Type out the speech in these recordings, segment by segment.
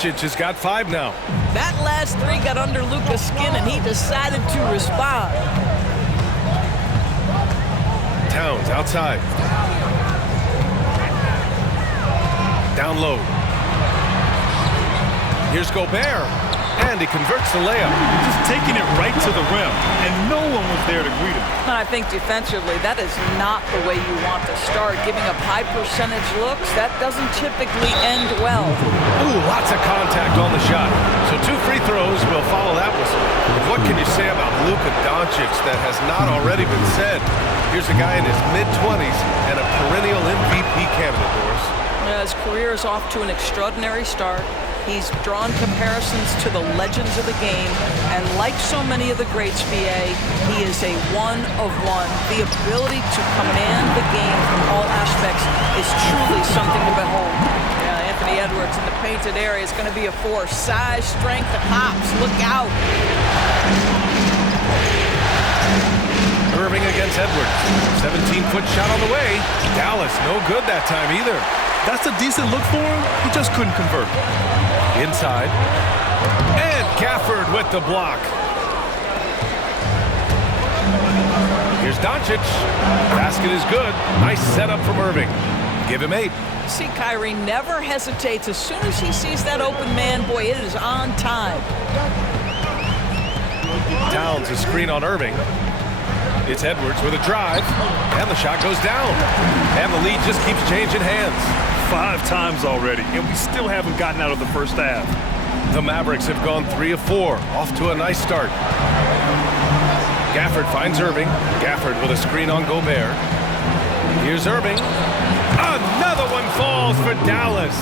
Doncic has got 5 now. That last 3 got under Luka's skin, and he decided to respond. Towns outside. Down low. Here's Gobert, and he converts the layup. Just taking it right to the rim, and no one was there to greet him. And I think defensively, that is not the way you want to start. Giving up high percentage looks, that doesn't typically end well. Ooh, lots of contact on the shot. So 2 free throws will follow that whistle. But what can you say about Luka Doncic that has not already been said? Here's a guy in his mid-20s and a perennial MVP candidate, Doris. His career is off to an extraordinary start. He's drawn comparisons to the legends of the game, and like so many of the greats, BA, he is a one-of-one. The ability to command the game from all aspects is truly something to behold. Yeah, Anthony Edwards in the painted area is going to be a force. Size, strength, and hops. Look out. Irving against Edwards. 17-foot shot on the way. Dallas, no good that time either. That's a decent look for him. He just couldn't convert. Inside. And Gafford with the block. Here's Doncic. Basket is good. Nice setup from Irving. Give him 8. See, Kyrie never hesitates. As soon as he sees that open man, boy, it is on time. Towns a screen on Irving. It's Edwards with a drive. And the shot goes down. And the lead just keeps changing hands. 5 times already, and we still haven't gotten out of the first half. The Mavericks have gone 3 of 4. Off to a nice start. Gafford finds Irving. Gafford with a screen on Gobert. Here's Irving. Another one falls for Dallas.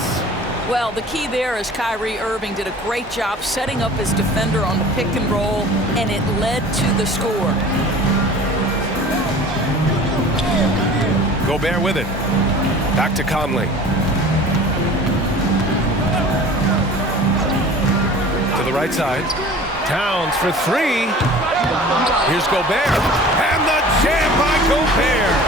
Well, the key there is Kyrie Irving did a great job setting up his defender on the pick and roll, and it led to the score. Gobert with it. Back to Conley. To the right side. Towns for 3. Here's Gobert. And the jam by Gobert.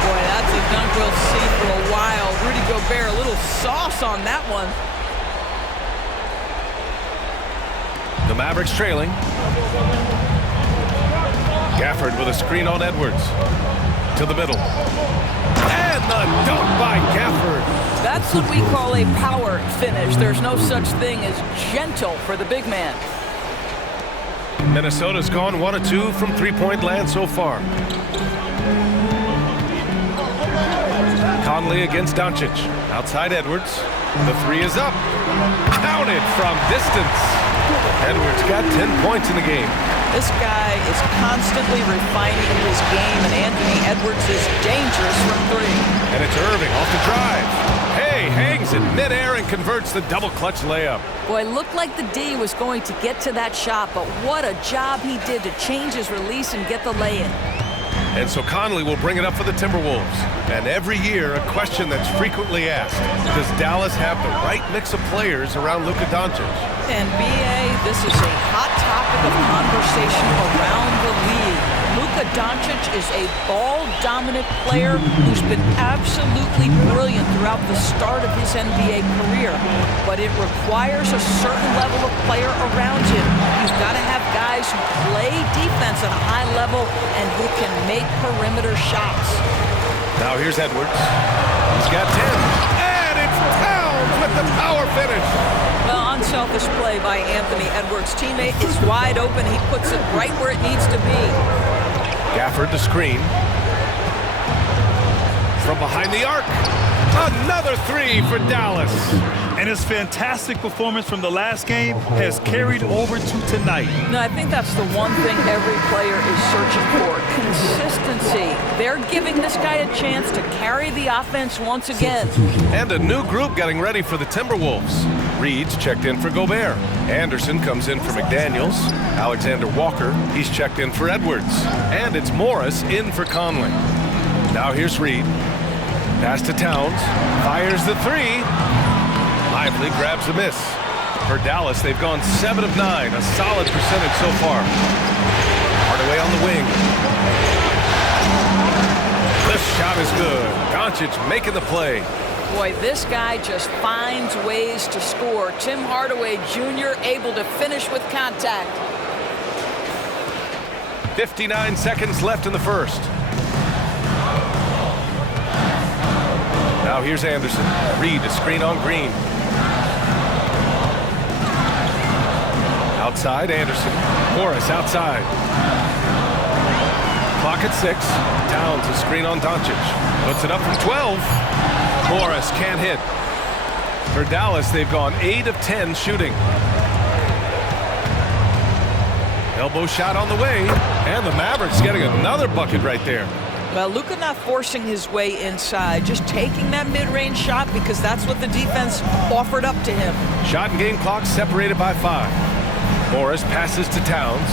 Boy, that's a dunk we'll see for a while. Rudy Gobert, a little sauce on that one. The Mavericks trailing. Gafford with a screen on Edwards. To the middle. And the dunk by Gafford. That's what we call a power finish. There's no such thing as gentle for the big man. Minnesota's gone 1 of 2 from three-point land so far. Conley against Doncic. Outside Edwards. The 3 is up. Counted from distance. Edwards got 10 points in the game. This guy is constantly refining his game, and Anthony Edwards is dangerous from 3. And it's Irving off the drive. Hey, hangs in midair and converts the double clutch layup. Boy, it looked like the D was going to get to that shot, but what a job he did to change his release and get the lay-in. And so Conley will bring it up for the Timberwolves. And every year, a question that's frequently asked, does Dallas have the right mix of players around Luka Doncic? And BA, this is a hot topic of conversation around the league. Luka Doncic is a ball-dominant player who's been absolutely brilliant throughout the start of his NBA career. But it requires a certain level of player around him. You've got to have guys who play defense at a high level and who can make perimeter shots. Now here's Edwards. He's got 10. And it's Towns with the power finish. Well, unselfish play by Anthony Edwards' teammate is wide open. He puts it right where it needs to be. Gafford the screen. From behind the arc. Another 3 for Dallas. And his fantastic performance from the last game has carried over to tonight. No, I think that's the one thing every player is searching for. Consistency. They're giving this guy a chance to carry the offense once again. And a new group getting ready for the Timberwolves. Reed's checked in for Gobert. Anderson comes in for McDaniels. Alexander Walker, he's checked in for Edwards. And it's Morris in for Conley. Now here's Reed. Pass to Towns. Fires the 3. Lively grabs the miss. For Dallas, they've gone 7 of 9. A solid percentage so far. Hardaway on the wing. The shot is good. Doncic making the play. Boy, this guy just finds ways to score. Tim Hardaway Jr. able to finish with contact. 59 seconds left in the first. Now here's Anderson. Reed to screen on Green. Outside, Anderson. Morris outside. Clock at 6. Towns a screen on Doncic. Puts it up from 12. Morris can't hit. For Dallas, they've gone 8 of 10 shooting. Elbow shot on the way. And the Mavericks getting another bucket right there. Well, Luka not forcing his way inside, just taking that mid-range shot because that's what the defense offered up to him. Shot and game clock separated by 5. Morris passes to Towns.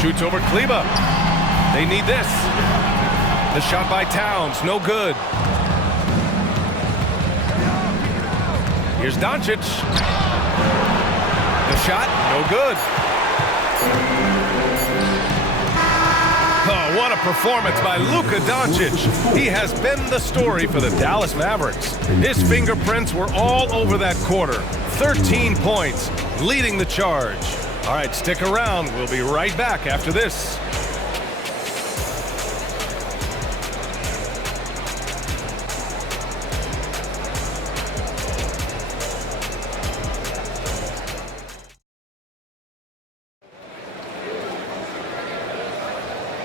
Shoots over Kleba. They need this. The shot by Towns, no good. Here's Doncic. The shot, no good. Oh, what a performance by Luka Doncic. He has been the story for the Dallas Mavericks. His fingerprints were all over that quarter. 13 points, leading the charge. All right, stick around. We'll be right back after this.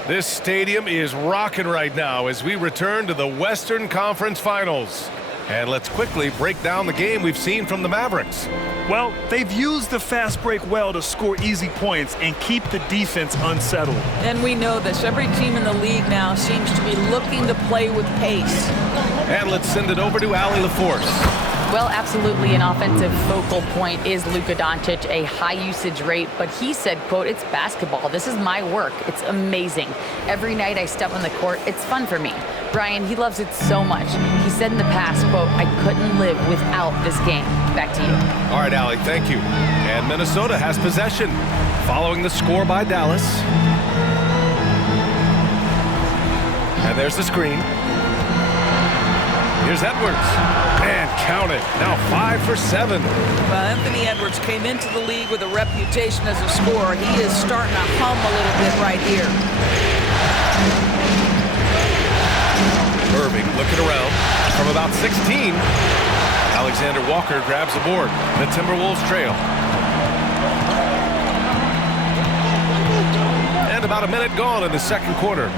This stadium is rocking right now as we return to the Western Conference Finals. And let's quickly break down the game we've seen from the Mavericks. Well, they've used the fast break well to score easy points and keep the defense unsettled. And we know this. Every team in the league now seems to be looking to play with pace. And let's send it over to Allie LaForce. Well, absolutely an offensive focal point is Luka Doncic, a high usage rate, but he said, quote, "It's basketball. This is my work. It's amazing. Every night I step on the court, it's fun for me." Brian, he loves it so much. He said in the past, quote, "I couldn't live without this game." Back to you. All right, Allie, thank you. And Minnesota has possession following the score by Dallas. And there's the screen. Here's Edwards. And count it. Now 5 for 7. Well, Anthony Edwards came into the league with a reputation as a scorer. He is starting to hum a little bit right here. Irving looking around from about 16. Alexander Walker grabs the board. The Timberwolves trail. And about a minute gone in the second quarter.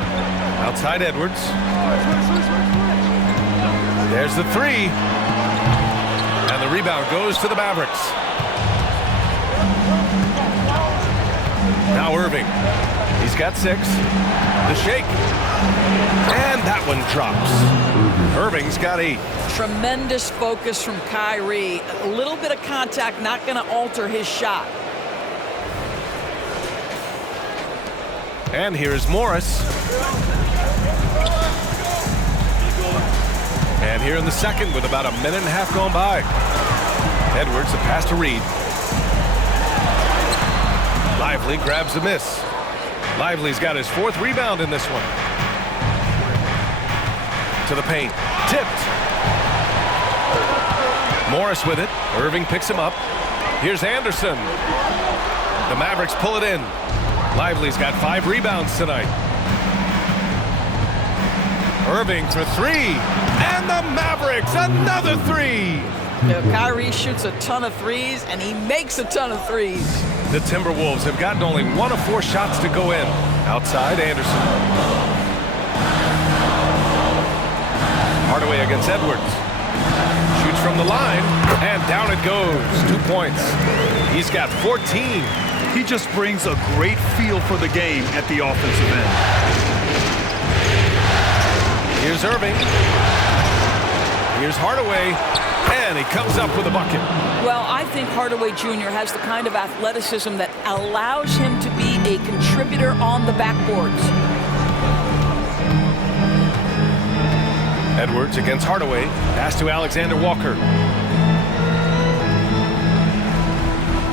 Outside Edwards. There's the 3. And the rebound goes to the Mavericks. Now Irving. He's got 6. The shake. And that one drops. Irving's got 8. Tremendous focus from Kyrie. A little bit of contact not going to alter his shot. And here is Morris. And here in the second with about a minute and a half gone by. Edwards, the pass to Reed. Lively grabs the miss. Lively's got his 4th rebound in this one. To the paint. Tipped. Morris with it. Irving picks him up. Here's Anderson. The Mavericks pull it in. Lively's got 5 rebounds tonight. Irving for 3. And the Mavericks, another 3. Kyrie shoots a ton of threes, and he makes a ton of threes. The Timberwolves have gotten only 1 of 4 shots to go in. Outside, Anderson. Hardaway against Edwards. Shoots from the line, and down it goes. 2 points. He's got 14. He just brings a great feel for the game at the offensive end. Here's Irving. Here's Hardaway. And he comes up with a bucket. Well, I think Hardaway Jr. has the kind of athleticism that allows him to be a contributor on the backboards. Edwards against Hardaway. Pass to Alexander Walker.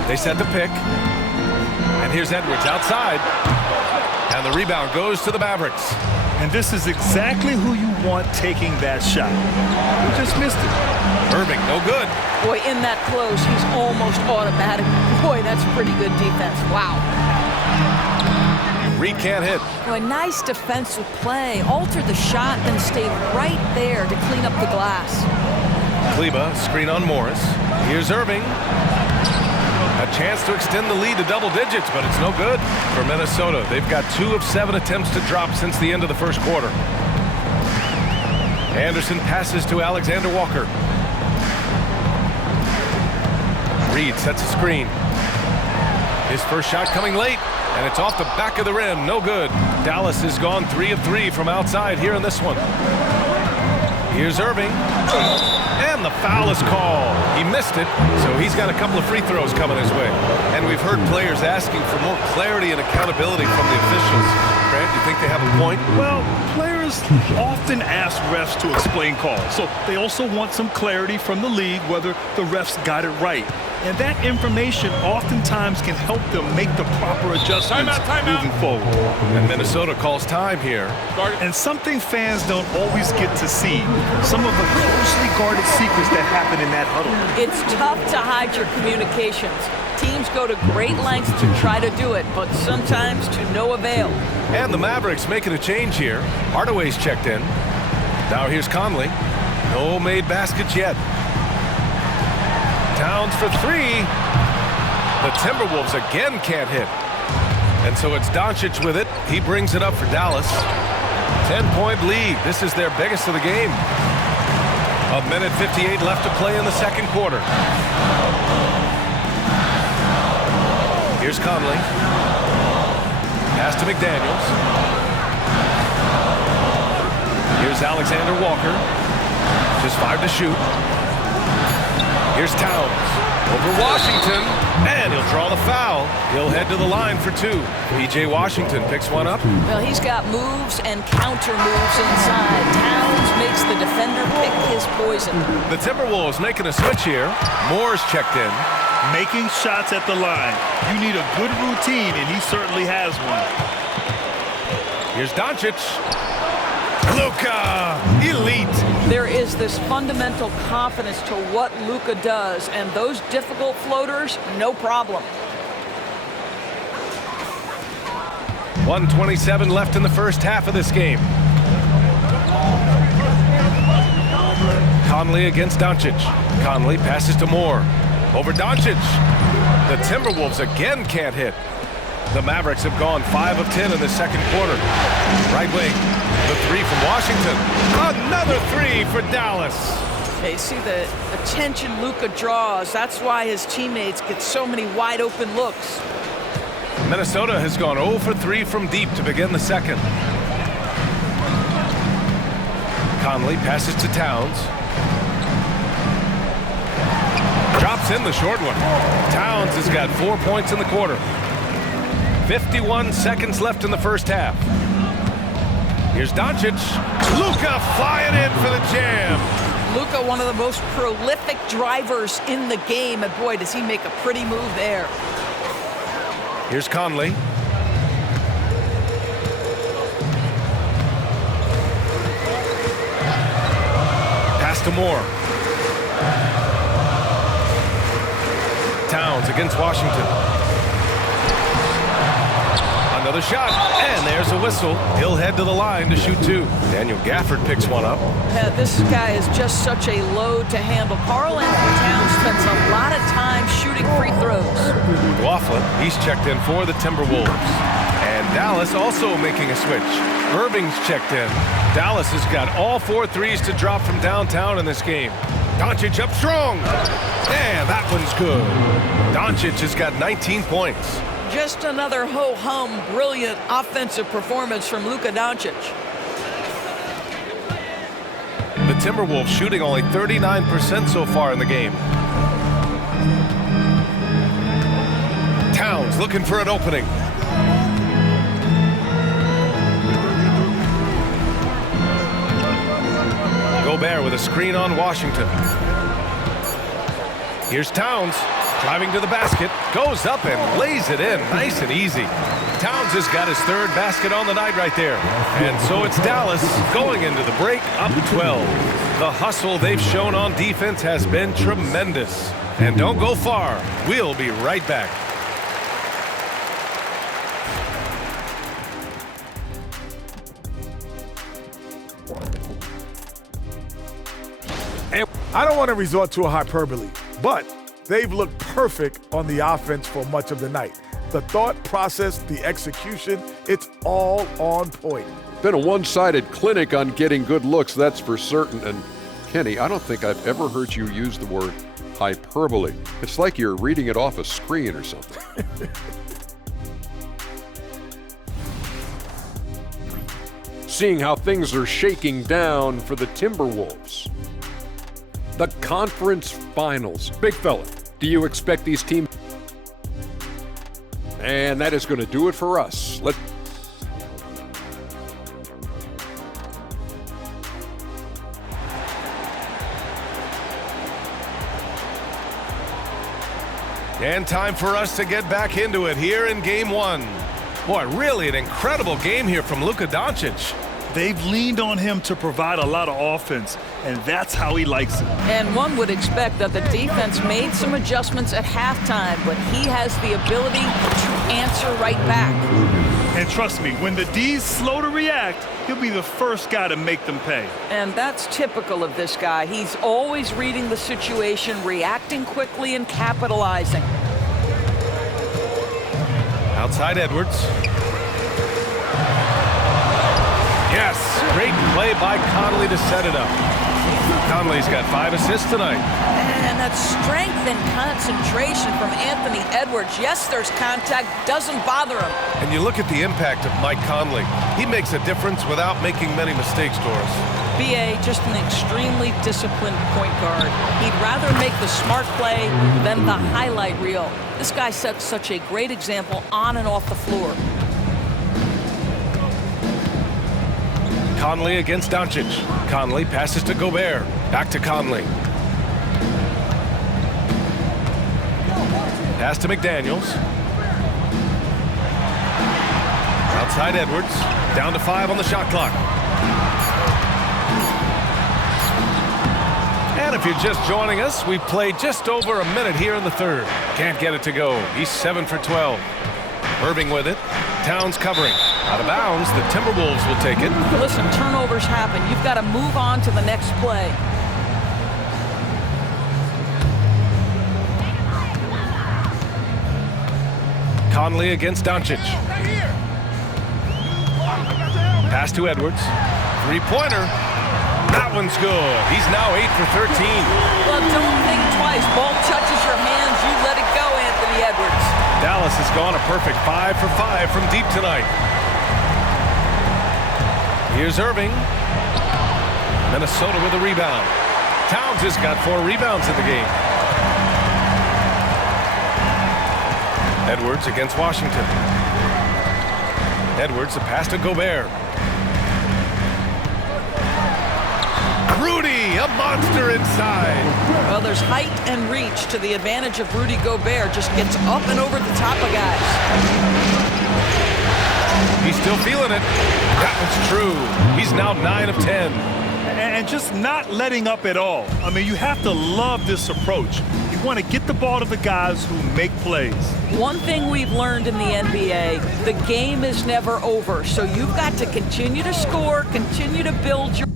They set the pick. And here's Edwards outside. And the rebound goes to the Mavericks. And this is exactly who you want taking that shot. He just missed it. Irving, no good. Boy, in that close, he's almost automatic. Boy, that's pretty good defense. Wow. Reed can't hit. Boy, nice defensive play. Altered the shot, then stayed right there to clean up the glass. Kleba, screen on Morris. Here's Irving. A chance to extend the lead to double digits, but it's no good for Minnesota. They've got 2 of 7 attempts to drop since the end of the first quarter. Anderson passes to Alexander Walker. Reed sets a screen. His first shot coming late, and it's off the back of the rim. No good. Dallas has gone 3 of 3 from outside here in this one. Here's Irving. And the foul is called. He missed it, so he's got a couple of free throws coming his way. And we've heard players asking for more clarity and accountability from the officials. Grant, you think they have a point? Well, players often ask refs to explain calls, so they also want some clarity from the league whether the refs got it right. And that information oftentimes can help them make the proper adjustments moving forward. And Minnesota calls time here. And something fans don't always get to see, some of the closely guarded secrets that happen in that huddle. It's tough to hide your communications. Teams go to great lengths to try to do it, but sometimes to no avail. And the Mavericks making a change here. Hardaway's checked in. Now here's Conley. No made baskets yet. Towns for 3. The Timberwolves again can't hit. And so it's Doncic with it. He brings it up for Dallas. 10-point lead. This is their biggest of the game. 1:58 left to play in the second quarter. Here's Conley. Pass to McDaniels. Here's Alexander Walker. Just 5 to shoot. Here's Towns over Washington, and he'll draw the foul. He'll head to the line for 2. P.J. Washington picks one up. Well, he's got moves and counter moves inside. Towns makes the defender pick his poison. The Timberwolves making a switch here. Moore's checked in. Making shots at the line. You need a good routine, and he certainly has one. Here's Doncic. Luka, elite. There is this fundamental confidence to what Luka does, and those difficult floaters, no problem. 1:27 left in the first half of this game. Conley against Doncic. Conley passes to Moore. Over Doncic. The Timberwolves again can't hit. The Mavericks have gone 5 of 10 in the second quarter. Right wing. The 3 from Washington. Another 3 for Dallas. Hey, see the attention Luka draws. That's why his teammates get so many wide open looks. Minnesota has gone 0 for 3 from deep to begin the second. Conley passes to Towns. Drops in the short one. Towns has got 4 points in the quarter. 51 seconds left in the first half. Here's Doncic. Luka flying in for the jam. Luka, one of the most prolific drivers in the game, and boy, does he make a pretty move there. Here's Conley. Pass to Moore. Towns against Washington. Another shot, and there's a whistle. He'll head to the line to shoot 2. Daniel Gafford picks one up. This guy is just such a load to handle. Karl-Anthony Towns spends a lot of time shooting free throws. Laughlin, he's checked in for the Timberwolves. And Dallas also making a switch. Irving's checked in. Dallas has got all 4 threes to drop from downtown in this game. Doncic up strong. And that one's good. Doncic has got 19 points. Just another ho-hum, brilliant offensive performance from Luka Doncic. The Timberwolves shooting only 39% so far in the game. Towns looking for an opening. Gobert with a screen on Washington. Here's Towns. Driving to the basket, goes up and lays it in nice and easy. Towns has got his third basket on the night right there. And so it's Dallas going into the break up 12. The hustle they've shown on defense has been tremendous. And don't go far. We'll be right back. I don't want to resort to a hyperbole, but they've looked perfect on the offense for much of the night. The thought process, the execution, it's all on point. Been a one-sided clinic on getting good looks, that's for certain. And Kenny, I don't think I've ever heard you use the word hyperbole. It's like you're reading it off a screen or something. Seeing how things are shaking down for the Timberwolves. The conference finals. Big fella, do you expect these teams? And that is going to do it for us. And time for us to get back into it here in Game 1. Boy, really an incredible game here from Luka Doncic. They've leaned on him to provide a lot of offense, and that's how he likes it. And one would expect that the defense made some adjustments at halftime, but he has the ability to answer right back. And trust me, when the D's slow to react, he'll be the first guy to make them pay. And that's typical of this guy. He's always reading the situation, reacting quickly, and capitalizing. Outside Edwards. Yes, great play by Conley to set it up. Conley's got 5 assists tonight. And that strength and concentration from Anthony Edwards. Yes, there's contact, doesn't bother him. And you look at the impact of Mike Conley. He makes a difference without making many mistakes, Doris. B.A., just an extremely disciplined point guard. He'd rather make the smart play than the highlight reel. This guy sets such a great example on and off the floor. Conley against Doncic. Conley passes to Gobert. Back to Conley. Pass to McDaniels. Outside Edwards. Down to 5 on the shot clock. And if you're just joining us, we've played just over a minute here in the third. Can't get it to go. He's 7 for 12. Irving with it. Towns covering. Out of bounds, the Timberwolves will take it. Listen, turnovers happen. You've got to move on to the next play. Conley against Doncic. Pass to Edwards. Three-pointer. That one's good. He's now 8 for 13. Well, don't think twice. Ball touches your hands. You let it go, Anthony Edwards. Dallas has gone a perfect 5 for 5 from deep tonight. Here's Irving. Minnesota with a rebound. Towns has got 4 rebounds in the game. Edwards against Washington. Edwards, a pass to Gobert. Rudy, a monster inside. Well, there's height and reach to the advantage of Rudy Gobert. Just gets up and over the top of guys. He's still feeling it. That was true. He's now 9 of 10. And just not letting up at all. I mean, you have to love this approach. You want to get the ball to the guys who make plays. One thing we've learned in the NBA, the game is never over. So you've got to continue to score, continue to build your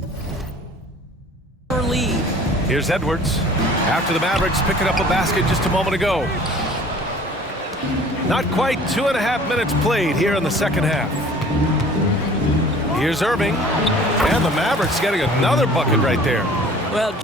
lead. Here's Edwards. After the Mavericks picking up a basket just a moment ago. Not quite 2.5 minutes played here in the second half. Here's Irving. And the Mavericks getting another bucket right there. Well,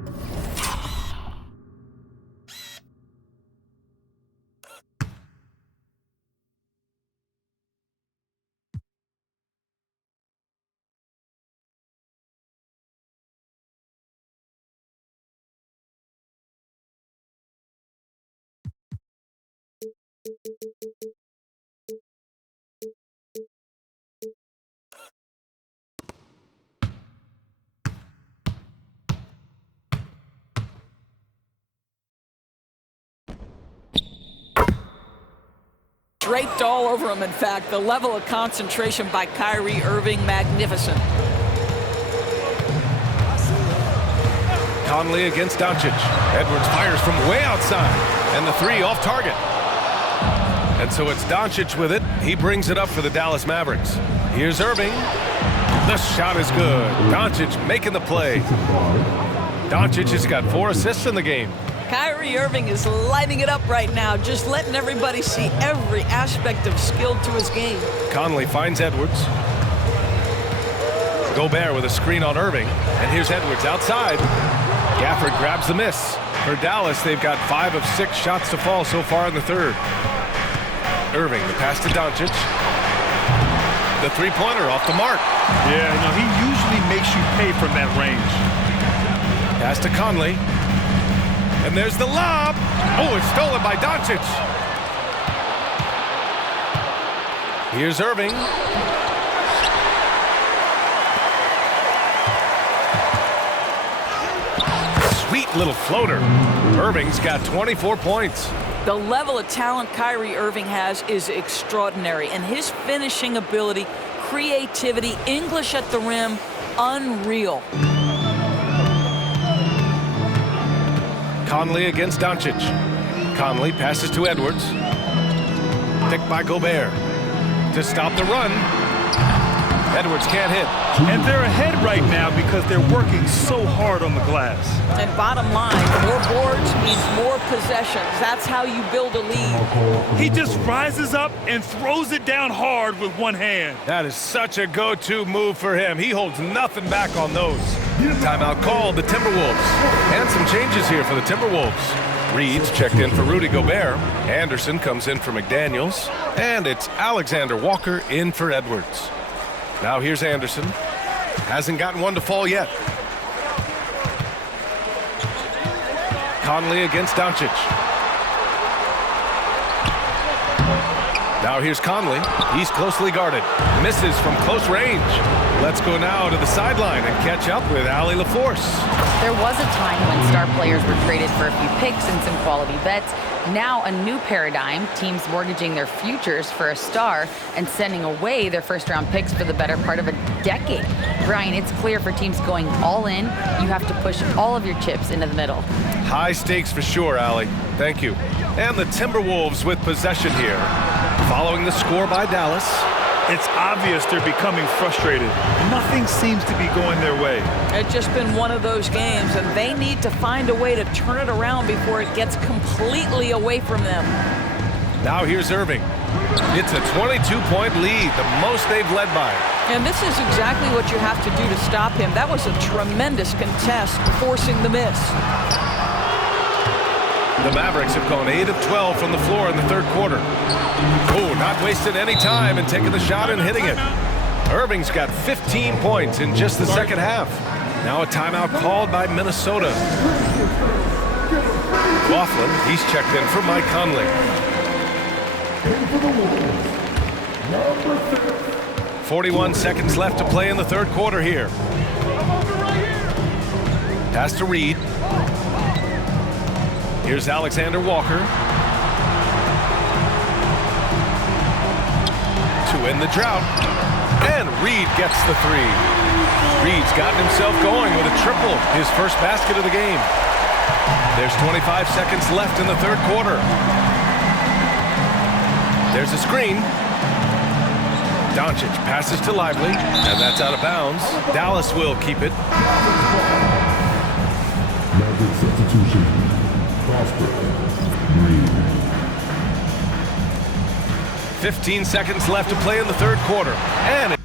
draped all over him, in fact. The level of concentration by Kyrie Irving, magnificent. Conley against Doncic. Edwards fires from way outside, and the three off target. And so it's Doncic with it. He brings it up for the Dallas Mavericks. Here's Irving. The shot is good. Doncic making the play. Doncic has got 4 assists in the game. Kyrie Irving is lighting it up right now, just letting everybody see every aspect of skill to his game. Conley finds Edwards. Gobert with a screen on Irving. And here's Edwards outside. Gafford grabs the miss. For Dallas, they've got 5 of 6 shots to fall so far in the third. Irving, the pass to Doncic. The three-pointer off the mark. Yeah, he usually makes you pay from that range. Pass to Conley. And there's the lob. Oh, it's stolen by Doncic. Here's Irving. Sweet little floater. Irving's got 24 points. The level of talent Kyrie Irving has is extraordinary, and his finishing ability, creativity, English at the rim, unreal. Conley against Doncic. Conley passes to Edwards. Picked by Gobert. To stop the run. Edwards can't hit. And they're ahead right now because they're working so hard on the glass. And bottom line, more boards means more possessions. That's how you build a lead. He just rises up and throws it down hard with one hand. That is such a go-to move for him. He holds nothing back on those. Timeout called the Timberwolves. And some changes here for the Timberwolves. Reed's checked in for Rudy Gobert. Anderson comes in for McDaniels. And it's Alexander Walker in for Edwards. Now here's Anderson. Hasn't gotten one to fall yet. Conley against Doncic. Now here's Conley. He's closely guarded. Misses from close range. Let's go now to the sideline and catch up with Allie LaForce. There was a time when star players were traded for a few picks and some quality vets. Now a new paradigm, teams mortgaging their futures for a star and sending away their first-round picks for the better part of a decade. Brian, it's clear for teams going all in, you have to push all of your chips into the middle. High stakes for sure, Allie. Thank you. And the Timberwolves with possession here. Following the score by Dallas. It's obvious they're becoming frustrated. Nothing seems to be going their way. It's just been one of those games, and they need to find a way to turn it around before it gets completely away from them. Now here's Irving. It's a 22-point lead, the most they've led by. And this is exactly what you have to do to stop him. That was a tremendous contest, forcing the miss. The Mavericks have gone 8 of 12 from the floor in the third quarter. Oh, not wasting any time and taking the shot and hitting it. Irving's got 15 points in just the second half. Now a timeout called by Minnesota. Laughlin, he's checked in for Mike Conley. 41 seconds left to play in the third quarter here. Pass to Reed. Here's Alexander Walker. To end the drought. And Reed gets the three. Reed's gotten himself going with a triple, his first basket of the game. There's 25 seconds left in the third quarter. There's a screen. Doncic passes to Lively, and that's out of bounds. Dallas will keep it. Maverick substitution. Prosper. Reed. 15 seconds left to play in the third quarter. And